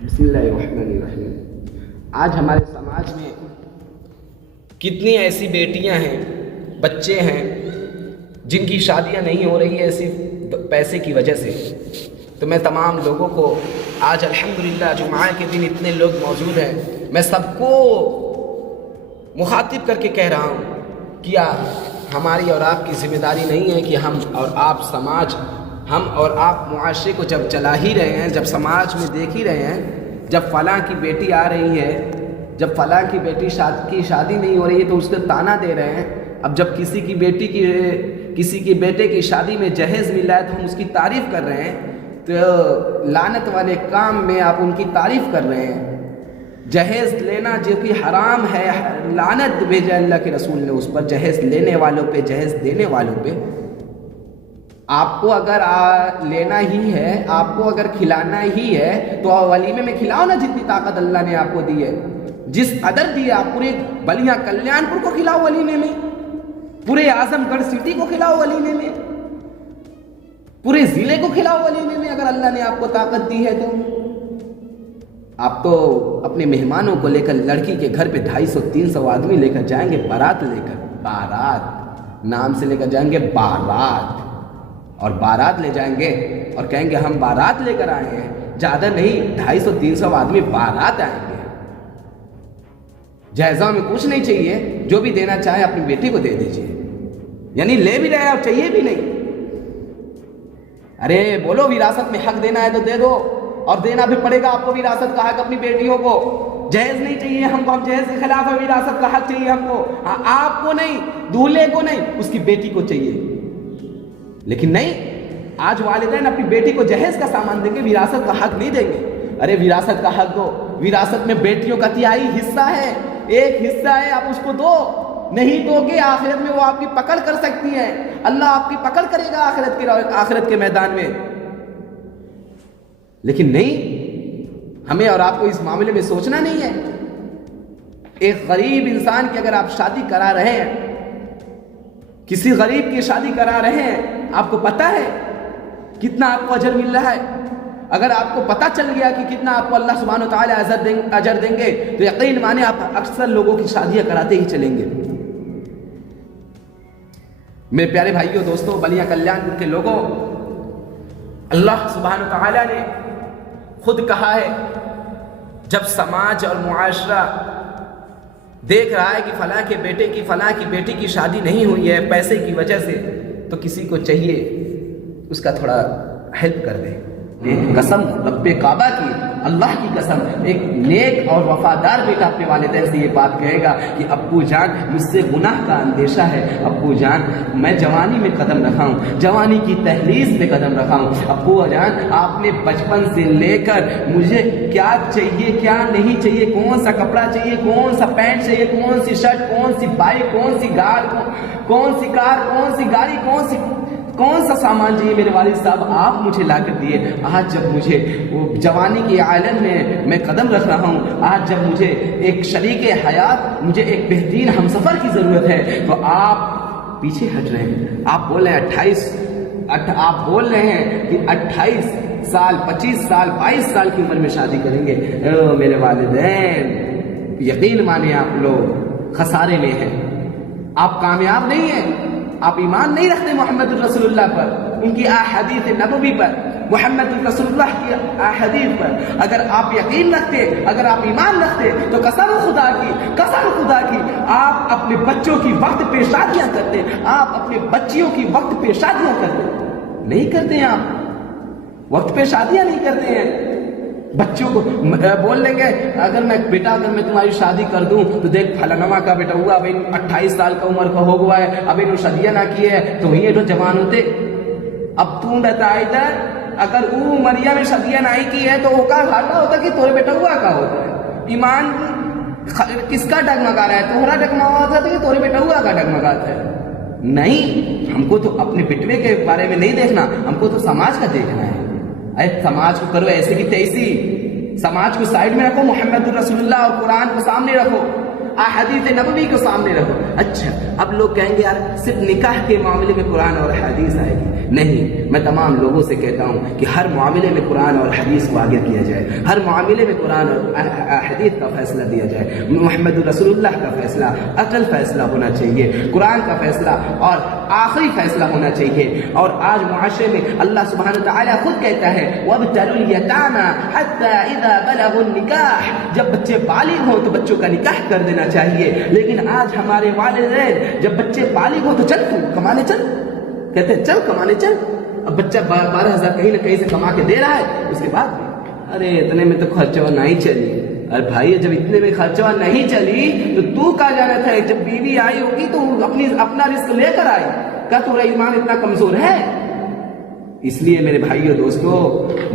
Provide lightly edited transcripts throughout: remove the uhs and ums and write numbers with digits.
بسم اللہ الرحمن الرحیم۔ آج ہمارے سماج میں کتنی ایسی بیٹیاں ہیں، بچے ہیں جن کی شادیاں نہیں ہو رہی ہیں صرف پیسے کی وجہ سے۔ تو میں تمام لوگوں کو آج الحمدللہ جمعہ کے دن اتنے لوگ موجود ہیں، میں سب کو مخاطب کر کے کہہ رہا ہوں کہ ہماری اور آپ کی ذمہ داری نہیں ہے کہ ہم اور آپ سماج، ہم اور آپ معاشرے کو جب چلا ہی رہے ہیں، جب سماج میں دیکھ ہی رہے ہیں، جب فلاں کی بیٹی آ رہی ہے، جب فلاں کی بیٹی کی شادی نہیں ہو رہی ہے تو اس کو تانا دے رہے ہیں۔ اب جب کسی کی بیٹی کی کسی کے بیٹے کی شادی میں جہیز مل رہا ہے تو ہم اس کی تعریف کر رہے ہیں، تو لعنت والے کام میں آپ ان کی تعریف کر رہے ہیں۔ جہیز لینا جو کہ حرام ہے، لعنت بھیجا اللہ کے رسول نے اس پر، جہیز لینے والوں پہ، جہیز دینے والوں پہ۔ آپ کو اگر لینا ہی ہے، آپ کو اگر کھلانا ہی ہے تو ولیمے میں کھلاؤ نا، جتنی طاقت اللہ نے آپ کو دی ہے، جس قدر دی ہے آپ پورے بلیاں کلیان پور کو کھلاؤ ولیمے میں، پورے اعظم گڑھ سٹی کو کھلاؤ ولیمے میں، پورے ضلع کو کھلاؤ ولیمے میں، اگر اللہ نے آپ کو طاقت دی ہے تو۔ آپ تو اپنے مہمانوں کو لے کر لڑکی کے گھر پہ 250-300 آدمی لے کر جائیں گے، بارات لے کر، بارات نام سے لے کر جائیں گے، بارات، اور بارات لے جائیں گے اور کہیں گے ہم بارات لے کر آئے ہیں، زیادہ نہیں 250-300 آدمی بارات آئیں گے۔ جائزہ میں کچھ نہیں چاہیے، جو بھی دینا چاہے اپنی بیٹی کو دے دیجئے، یعنی لے بھی رہے اور چاہیے بھی نہیں۔ ارے بولو وراثت میں حق دینا ہے تو دے دو، اور دینا بھی پڑے گا آپ کو وراثت کا حق اپنی بیٹیوں کو۔ جہیز نہیں چاہیے ہم کو، ہم جہیز کے خلاف ہے، وراثت کا حق چاہیے ہم کو، آپ کو نہیں، دولہے کو نہیں، اس کی بیٹی کو چاہیے۔ لیکن نہیں، آج والدین اپنی بیٹی کو جہیز کا سامان دیں گے، وراثت کا حق نہیں دیں گے۔ ارے وراثت کا حق دو، وراثت میں بیٹیوں کا 3/4 حصہ ہے، 1 حصہ ہے، آپ اس کو دو۔ نہیں دو گے آخرت میں وہ آپ کی پکڑ کر سکتی ہیں، اللہ آپ کی پکڑ کرے گا آخرت کے میدان میں۔ لیکن نہیں، ہمیں اور آپ کو اس معاملے میں سوچنا نہیں ہے۔ ایک غریب انسان کی اگر آپ شادی کرا رہے ہیں، کسی غریب کی شادی کرا رہے ہیں، آپ کو پتہ ہے کتنا آپ کو اجر مل رہا ہے؟ اگر آپ کو پتہ چل گیا کہ کتنا آپ کو اللہ سبحانہ وتعالی اجر دیں گے تو یقین مانے آپ اکثر لوگوں کی شادیاں کراتے ہی چلیں گے۔ میرے پیارے بھائیوں، دوستوں، بلیاں کلیان پور کے لوگوں، اللہ سبحانہ وتعالی نے خود کہا ہے، جب سماج اور معاشرہ دیکھ رہا ہے کہ فلاں کے بیٹے کی، فلاں کی بیٹی کی شادی نہیں ہوئی ہے پیسے کی وجہ سے، تو کسی کو چاہیے اس کا تھوڑا ہیلپ کر دے۔ قسم رب کعبہ کی، اللہ کی قسم، ایک نیک اور وفادار بیٹا اپنے والدین سے یہ بات کہے گا کہ ابو جان مجھ سے گناہ کا اندیشہ ہے، ابو جان میں جوانی میں قدم رکھا ہوں، جوانی کی تہلیز پہ قدم رکھا ہوں، ابو جان آپ نے بچپن سے لے کر مجھے کیا چاہیے کیا نہیں چاہیے، کون سا کپڑا چاہیے، کون سا پینٹ چاہیے، کون سی شرٹ، کون سی بائک، کون سی کار، کون سی گاڑی، کون سا سامان چاہیے میرے والد صاحب، آپ مجھے لا کر دیے۔ آج جب مجھے وہ جوانی کے عالم میں قدم رکھ رہا ہوں، آج جب مجھے ایک شریک حیات، مجھے ایک بہترین ہمسفر کی ضرورت ہے، تو آپ پیچھے ہٹ رہے ہیں۔ آپ بول رہے ہیں آپ بول رہے ہیں کہ 28 سال، 25 سال، 22 سال کی عمر میں شادی کریں گے۔ میرے والدین یقین مانے آپ لوگ خسارے میں ہیں، آپ کامیاب نہیں ہیں، آپ ایمان نہیں رکھتے محمد الرسول اللہ پر، ان کی احادیث نبوی پر، محمد الرسول اللہ کی احادیث پر اگر آپ یقین رکھتے، اگر آپ ایمان رکھتے تو قسم خدا کی آپ اپنے بچوں کی وقت پہ شادیاں کرتے، آپ اپنے بچیوں کی وقت پہ شادیاں کرتے۔ نہیں کرتے ہیں، آپ وقت پہ شادیاں نہیں کرتے ہیں۔ بچوں کو بول لیں گے اگر میں تمہاری شادی کر دوں تو دیکھ فلانوا کا بیٹا ہوا، ابھی 28 سال کا عمر کا ہو گیا ہے، ابھی انہوں شادیاں نہ کی ہے تو یہ تو جوان ہوتے۔ اب تم بتا ادھر، اگر وہ مریا میں شادیاں نہیں کی ہے تو وہ کا گھاٹا ہوتا کہ تورے بیٹا ہوا کا ہوتا ہے؟ ایمان کس کا ڈگمگا رہا ہے؟ تمہارا ڈگمگا ہوتا ہے کہ تورے بیٹا ہوا کا ڈگمگاتا ہے؟ نہیں، ہم کو تو اپنے بیٹوے کے بارے میں نہیں دیکھنا، ہم کو تو سماج کا دیکھنا ہے۔ سماج کو کرو ایسے کی تیسی، سماج کو سائڈ میں رکھو، محمد الرسول اللہ اور قرآن کو سامنے رکھو، احادیث نبوی کو سامنے رکھو۔ اچھا اب لوگ کہیں گے یار صرف نکاح کے معاملے میں قرآن اور حدیث آئے گی. نہیں، میں تمام لوگوں سے کہتا ہوں کہ ہر معاملے میں قرآن اور حدیث کو آگے کیا جائے، ہر معاملے میں قرآن اور حدیث کا فیصلہ دیا جائے. محمد رسول اللہ کا فیصلہ اصل فیصلہ ہونا چاہیے، قرآن کا فیصلہ اور آخری فیصلہ ہونا چاہیے. اور آج معاشرے میں اللہ سبحانہ وتعالی خود کہتا ہے وَابْتَلُوا الْيَتَامَى حَتَّى إِذَا بَلَغُوا النِّكَاحَ، جب بچے بالغ ہوں تو بچوں کا نکاح کر دینا چاہیے. لیکن آج ہمارے والدین جب بچے بالغ ہوں تو چل کمانے چل، کہتے ہیں چل کمانے چل. اب بچہ 12,000 کہیں نہ کہیں سے کما کے دے رہا ہے، اس کے بعد ارے اتنے میں تو خرچہ نہیں چلی. ارے بھائی جب اتنے میں خرچہ نہیں چلی تو کہاں جانا تھا؟ جب بیوی آئی ہوگی تو اپنا رزق لے کر آئی. کیا تمہارا ایمان اتنا کمزور ہے؟ اس لیے میرے بھائیو دوستو،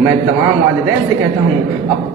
میں تمام والدین سے کہتا ہوں اب